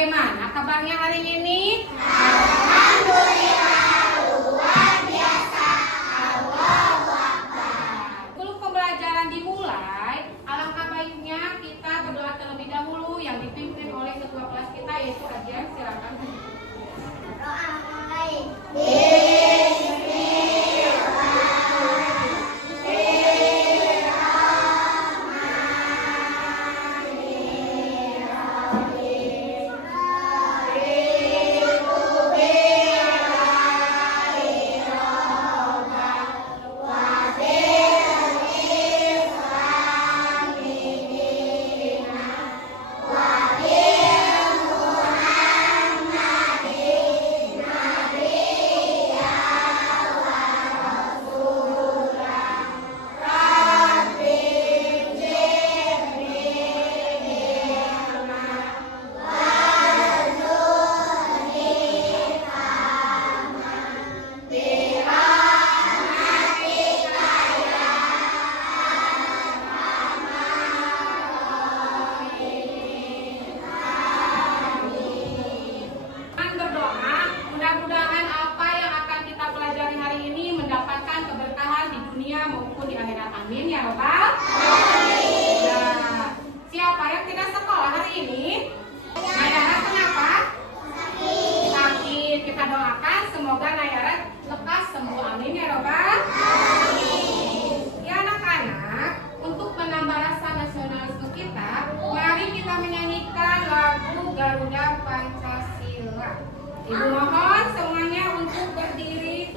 Bagaimana kabarnya hari ini? Alhamdulillah, luar biasa. Allahu Akbar. Sebelum pembelajaran dimulai, alangkah baiknya kita berdoa terlebih dahulu yang dipimpin oleh ketua kelas kita yaitu Ajian. Silakan. Doa mulai. Mudah-mudahan apa yang akan kita pelajari hari ini mendapatkan keberkahan di dunia maupun di akhirat. Amin ya Rabbal Alamin. Nah, siapa yang tidak sekolah hari ini? Nayara kenapa? Sakit. Kita doakan semoga Nayara lekas sembuh. Amin ya Rabbal Alamin. Ya anak-anak, untuk menambah rasa nasionalisme kita, mari kita menyanyikan lagu Garuda Pancasila. Ibu mohon semuanya untuk berdiri.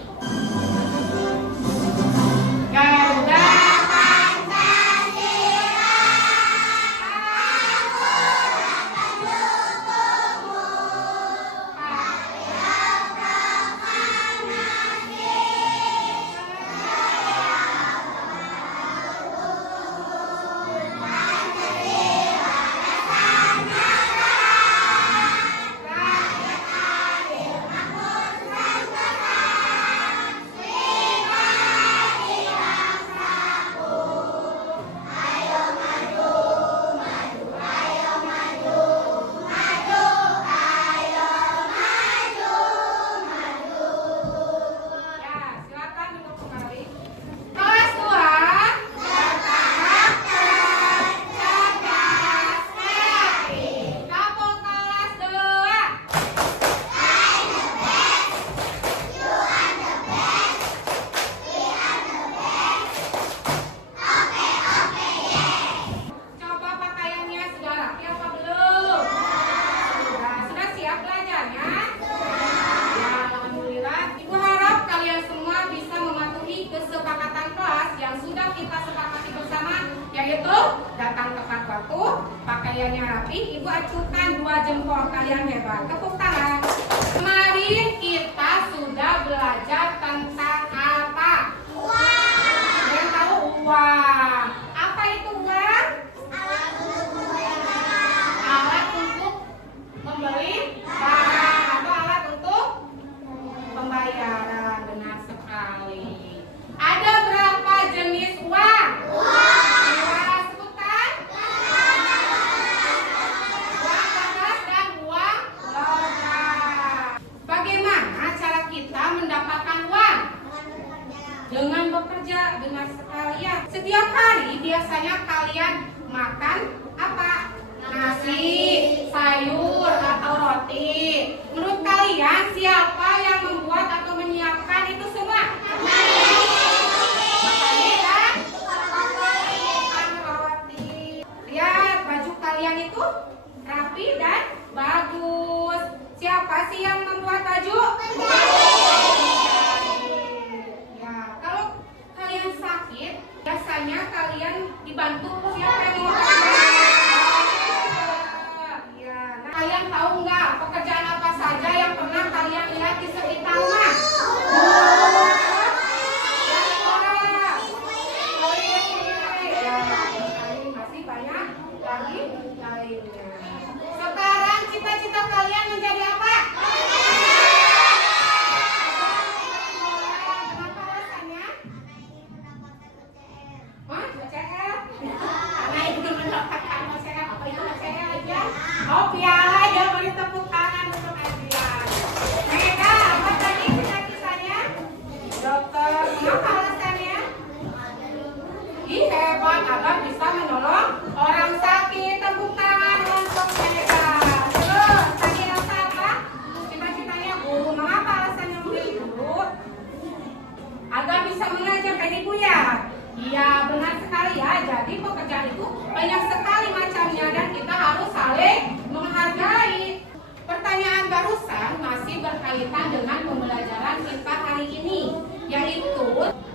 Garuda Pancasila, yaitu datang tepat waktu, pakaiannya rapi. Ibu acukan 2 jempol, kalian hebat. Tepuk tangan. Kemarin kita sudah belajar tentang apa? Uang. Ada yang tahu uang? Apa itu uang? Alat untuk membeli barang atau alat untuk pembayaran. Benar sekali. Ada berapa jenis uang? Dengan bekerja, dengan sekalian. Setiap hari biasanya kalian makan apa? Nasi, sayur, atau roti. Menurut kalian siapa yang membuat atau menyiapkan itu semua? Roti. Lihat baju kalian itu rapi dan bagus. Siapa sih yang membuat baju? Biasanya kalian dibantu siapa yang mau ya. Nah, kalian tahu nggak pekerjaan apa saja yang pernah kalian lihat di sekitar rumah? Masih banyak lagi lainnya. Sekarang cita-cita kalian menjadi apa? Oke. piala ya, beri tepuk tangan untuk Adrian. Mega, apa tadi cita-citanya? Dokter. Kenapa alasannya? Ih, hebat, agar bisa menolong orang sakit. Tepuk tangan untuk Mega. Terus, tadi rasa apa? Cita-citanya guru. Mengapa alasannya memilih guru? Agar bisa mengajarkan ibu ya. Iya, benar sekali ya. Jadi pekerjaan itu banyak sekali macamnya dan kita harus saling menghargai. Pertanyaan barusan masih berkaitan dengan pembelajaran kita hari ini, yaitu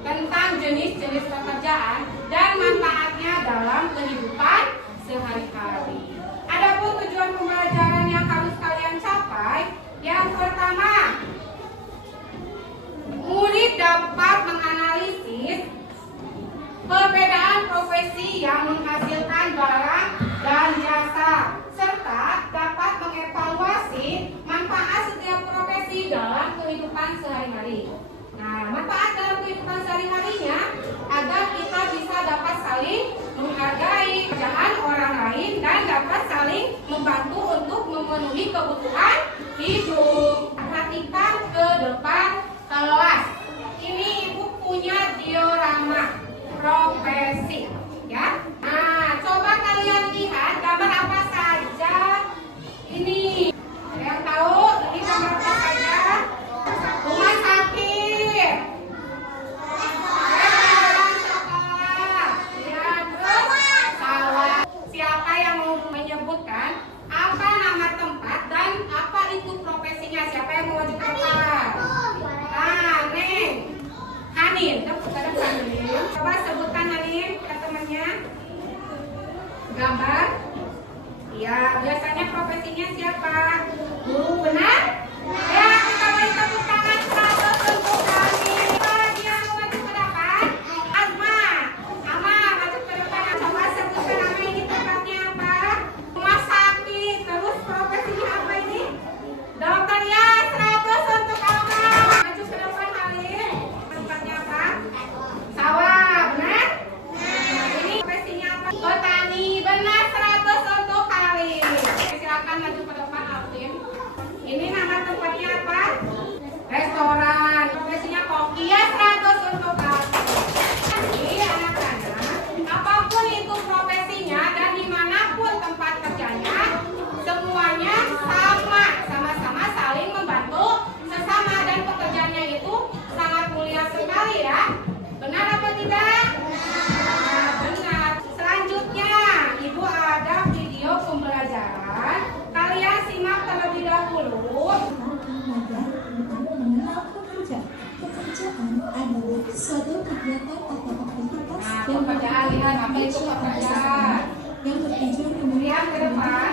tentang jenis-jenis pekerjaan dan manfaatnya dalam kehidupan sehari-hari. Adapun tujuan pembelajaran yang harus kalian capai, yang pertama, murid dapat menganalisis perbedaan profesi yang menghasilkan barang dan jasa, serta dapat mengevaluasi manfaat setiap profesi dalam kehidupan sehari-hari. Nah, manfaat dalam kehidupan sehari-harinya agar kita bisa dapat saling menghargai pekerjaan orang lain dan dapat saling membantu untuk memenuhi kebutuhan hidup. Perhatikan ke depan kelas. Ini ibu punya diorama profesi, ya. Nah, coba kalian lihat gambar apa saja ini. Ada yang tahu ini gambar apa saja? Rumah sakit. Restoran sekolah. Ya, terus sawah. Siapa yang mau menyebutkan apa nama tempat dan apa itu profesinya? Siapa yang mau wajib depan? Ah, Neng. Hanin, kadang Hanin. Coba sebutkan Hanin ke temannya. Gambar. Ya, biasanya profesinya siapa? Guru, benar? Ya, kita beri tepuk tangan 100 untuk Hanin. Dia mau maju ke depan. Azma, Ama, maju ke depan. Coba sebutkan nama ini tempatnya apa? Rumah sakit. Terus profesinya apa ini? Dokter ya, 100 untuk Ama. Maju ke depan Hanin. Tempatnya apa? Sawah, benar? Ini profesinya apa? Petani, benar, 100 untuk Hanin. Silakan maju ke depan Alvin. Ini nama tempatnya apa? Restoran. Profesinya koki ya, 100 untuk Alvin. Jadi anak-anak, apapun itu profesinya dan dimanapun tempat kerjanya, semuanya sama-sama saling membantu sesama dan pekerjaannya itu sangat mulia sekali ya. Benar apa tidak? Nah, benar. Selanjutnya, Ibu ada video pembelajaran. Kalian simak terlebih dahulu. Mengenal pekerja. Pekerjaan adalah suatu kegiatan atau aktivitas yang Pekerjaan, lihat apa itu pekerjaan. yang bertujuan Lihat ke depan.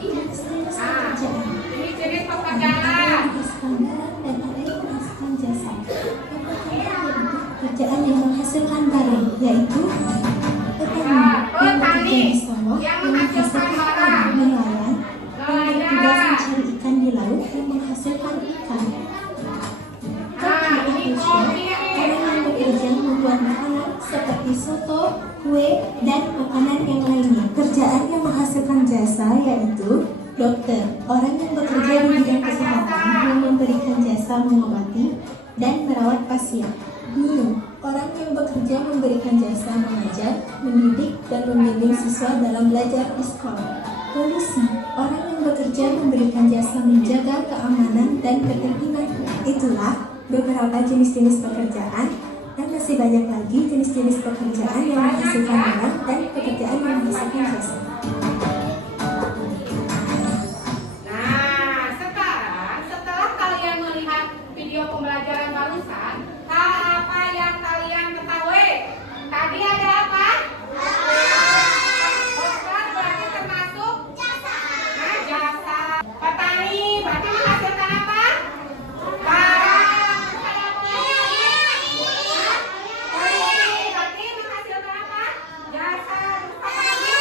jenis pekerjaan. Ini jenis pekerjaan. Ada standar dan ada yang menghasilkan jasa. Yang pertama yaitu pekerjaan yang menghasilkan barang, yaitu petani yang bekerja di sawah yang yang menghasilkan menghasilkan barang. nelayan yang bertugas Nelayan. mencari ikan di laut yang menghasilkan ikan. Nah, ini kopi. Orang yang bekerja membuat makanan seperti soto, kue, dan makanan yang lainnya. Kerjaan yang menghasilkan jasa yaitu dokter, orang yang bekerja di bidang kesehatan yang memberikan jasa mengobati dan merawat pasien. Guru, orang yang bekerja memberikan jasa mengajar, mendidik, dan membimbing siswa dalam belajar di sekolah. Polisi, orang yang bekerja memberikan jasa menjaga keamanan dan ketertiban. Itulah beberapa jenis-jenis pekerjaan dan masih banyak lagi jenis-jenis pekerjaan yang menghasilkan barang dan pekerjaan yang menghasilkan jasa. Nah, sekarang setelah kalian melihat video pembelajaran barusan, hal apa yang kalian ketahui? Tadi ada apa? Dokter berarti termasuk jasa. Nah, jasa. Petani berarti menghasilkan apa? Barang. Polisi berarti menghasilkan apa? Jasa. Apa lagi?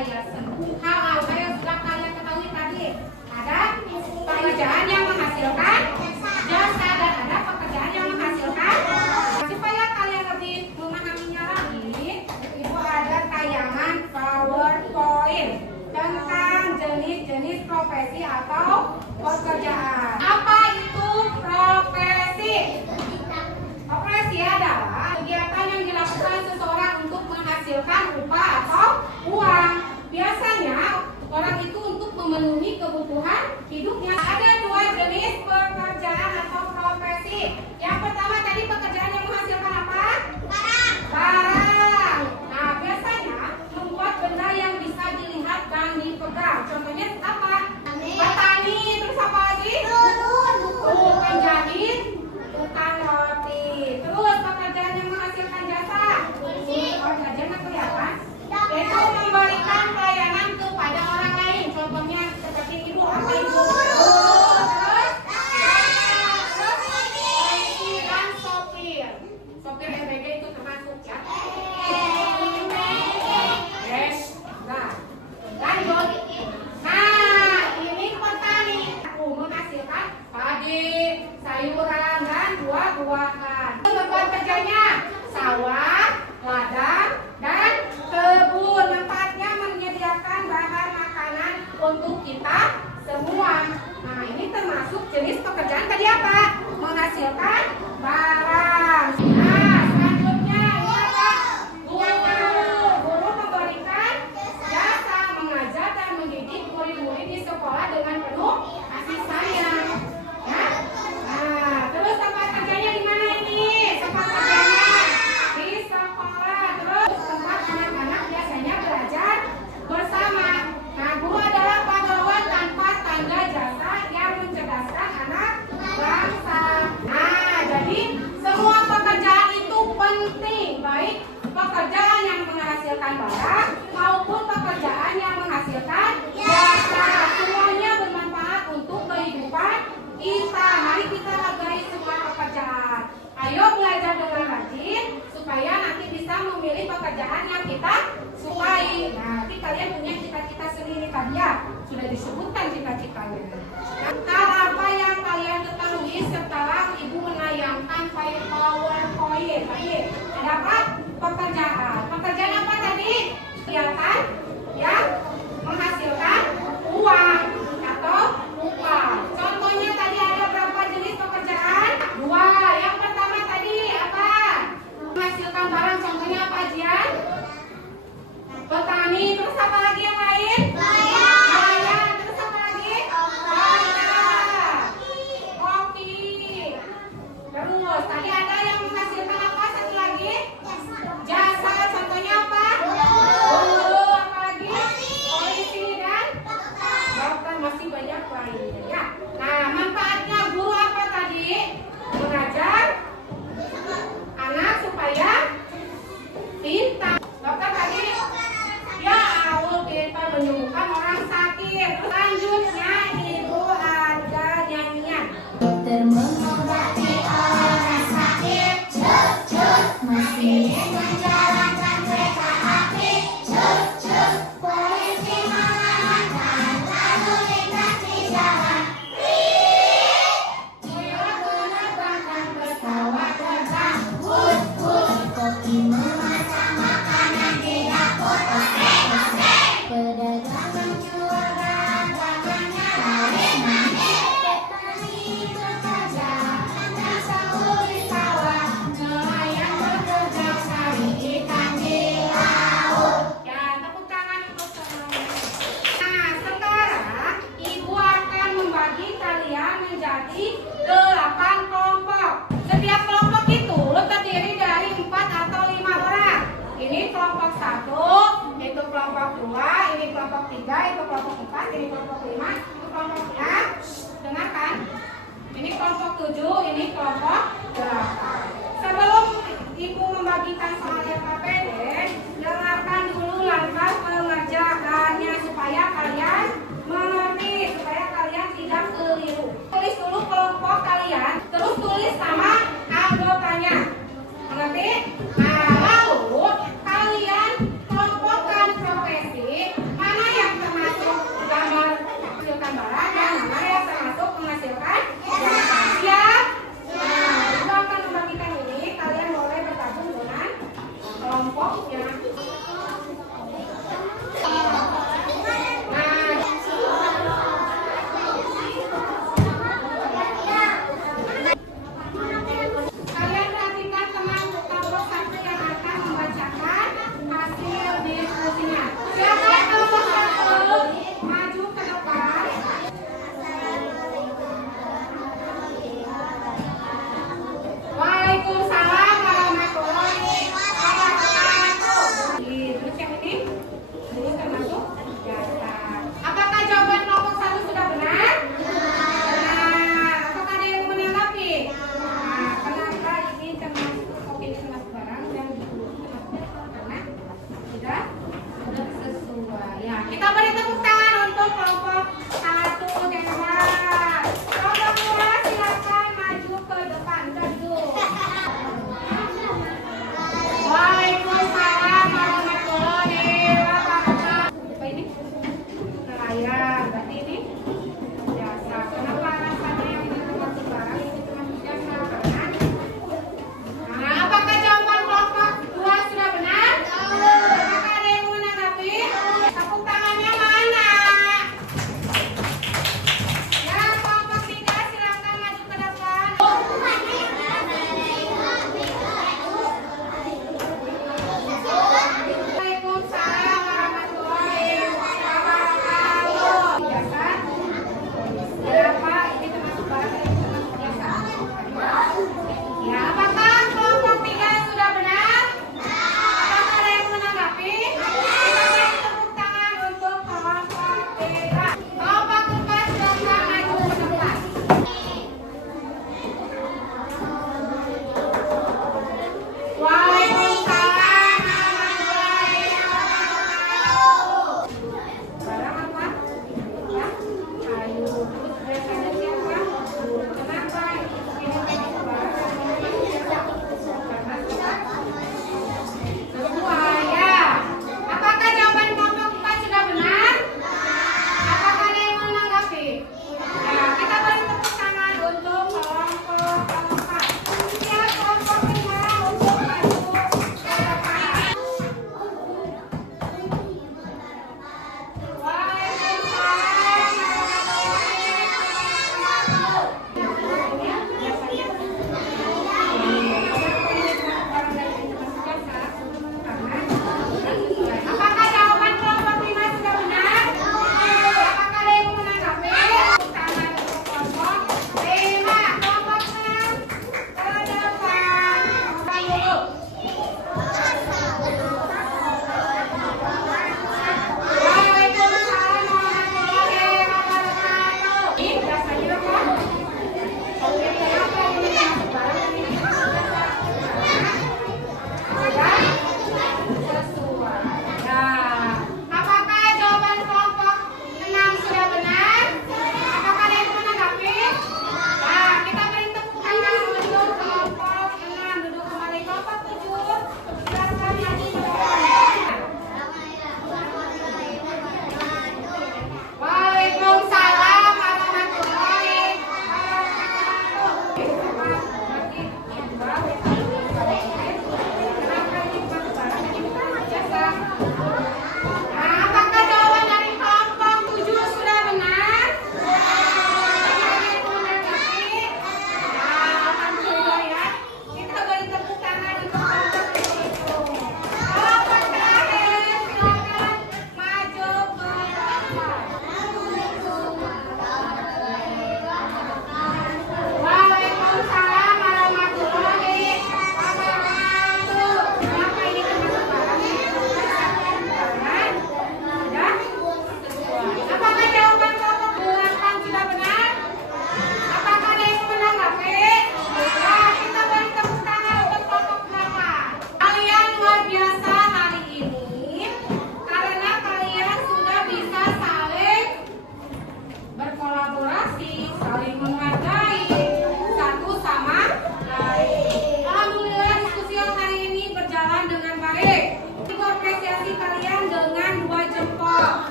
daya sembuh. Hal apa yang sudah kalian ketahui tadi? Ada pekerjaan yang menghasilkan jasa dan ada pekerjaan yang menghasilkan. Supaya kalian lebih memahaminya lagi, Ibu ada tayangan PowerPoint tentang jenis-jenis profesi atau pekerjaan. Apa itu profesi? Profesi adalah kegiatan yang dilakukan seseorang untuk menghasilkan upah atau uang. Biasanya orang itu untuk memenuhi kebutuhan hidupnya. Ada dua jenis pekerjaan atau profesi. Yang pertama tadi pekerjaan yang menghasilkan apa? Barang. Nah, biasanya membuat benda yang bisa dilihat dan dipegang. Contohnya apa? Petani. Terus apa lagi? Tukang jahit, tukang roti. Terus pekerjaan yang menghasilkan jasa. Oh, kerjanya kelihatan. Itu memberikan pelayanan kepada orang lain. Contohnya seperti ibu apa ibu? Polisi dan sopir. Sopir MBG itu termasuk ya. Yes. Nah, lanjut. Nah, ini petani. Menghasilkan padi, sayuran dan buah-buahan. Tempat kerjanya sawah, ladang, dan kebun. Manfaatnya menyediakan bahan makanan untuk kita semua. Nah, ini termasuk jenis pekerjaan tadi apa? Menghasilkan barang. Nah, selanjutnya ini apa? Guru memberikan jasa mengajar dan mendidik murid-murid di sekolah dengan penuh kasih sayang. Ya. Nah, terus tempat kerjanya di mana ini? Tempat kerjanya di sekolah. Terus tempat anak-anak biasanya belajar bersama. Nah, guru adalah pahlawan tanpa tanda jasa yang mencerdaskan anak bangsa. Nah, jadi semua pekerjaan itu penting, baik pekerjaan yang menghasilkan barang maupun pekerjaan yang menghasilkan jasa. Semuanya bermanfaat untuk kehidupan kita. Mari kita hargai semua pekerjaan. Ayo belajar dengan rajin supaya nanti bisa memilih pekerjaan yang kita sukai. Nah, nanti kalian punya cita-cita sendiri tadi ya. Sudah disebutkan cita-citanya. Hal apa yang kalian ketahui setelah ibu menayangkan PowerPoint tadi? Ada apa? Pekerjaan. Pekerjaan apa tadi? Kegiatan yang menghasilkan uang atau upah. Contohnya tadi ada berapa jenis pekerjaan? Dua. Yang pertama tadi apa? Menghasilkan barang. Contohnya apa, Jian? Petani. Terus apa lagi yang lain? Nelayan. Terus apa untuk kelompok 1 hebat. Kelompok 2 silakan maju ke depan duduk. Waalaikumsalam warahmatullahi wabarakatuh. Apa ini? Nelayan. Berarti ini jasa. Kenapa alasannya yang termasuk barang ini termasuk jasa? Karena nah, apakah jawaban kelompok 2 sudah benar? Apakah ada yang menanggapi? Tepuk tangannya mana?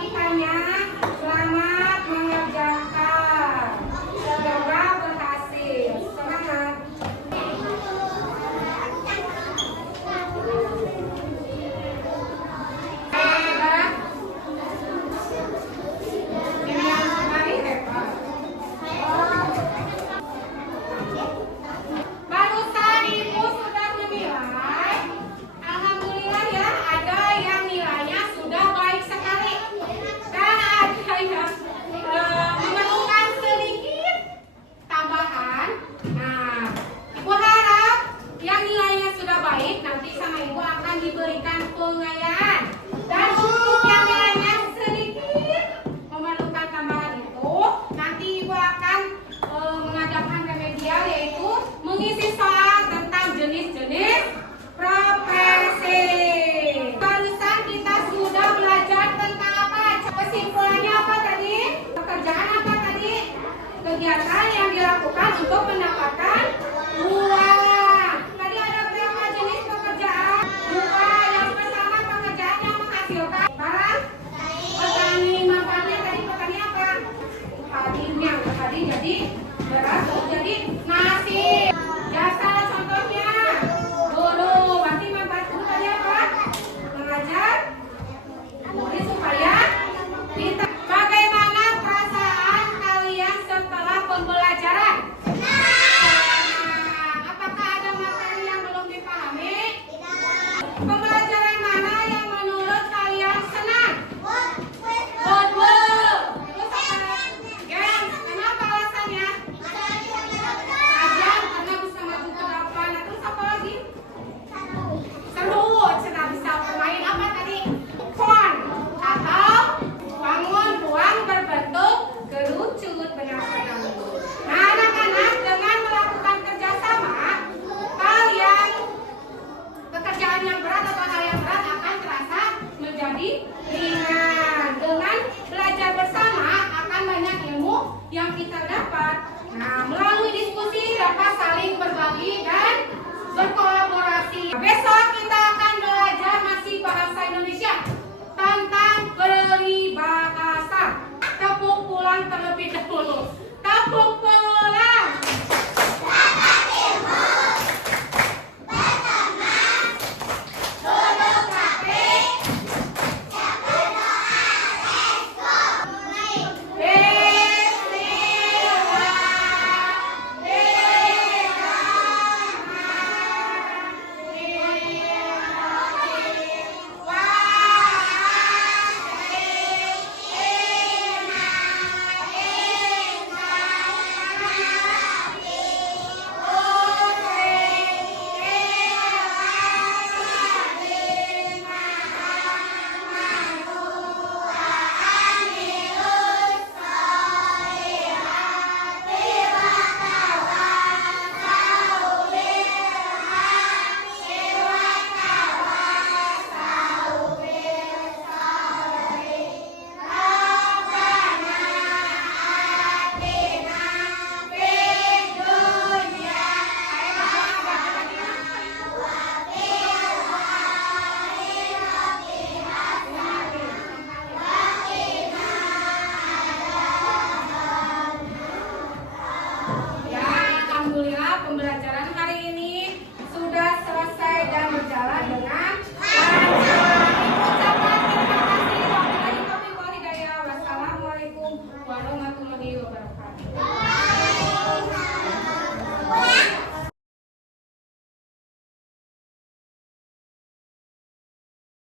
logikanya. Selamat mengerjakan. Semoga berhasil. Semangat. Barusan ibu sudah menilai. Alhamdulillah ya, ada yang nilainya sudah baik sekali. Dan ada yang memerlukan sedikit tambahan. Nah, ibu harap yang nilainya sudah baik nanti sama ibu akan diberikan pengayaan. Dan untuk yang nilainya sedikit memerlukan tambahan itu, nanti ibu akan mengadakan remedial, yaitu mengisi soal tentang jenis-jenis profesi. Barusan kita sudah belajar tentang apa? Kesimpulannya apa tadi? Pekerjaan apa tadi? Kegiatan yang dilakukan untuk mendapatkan uang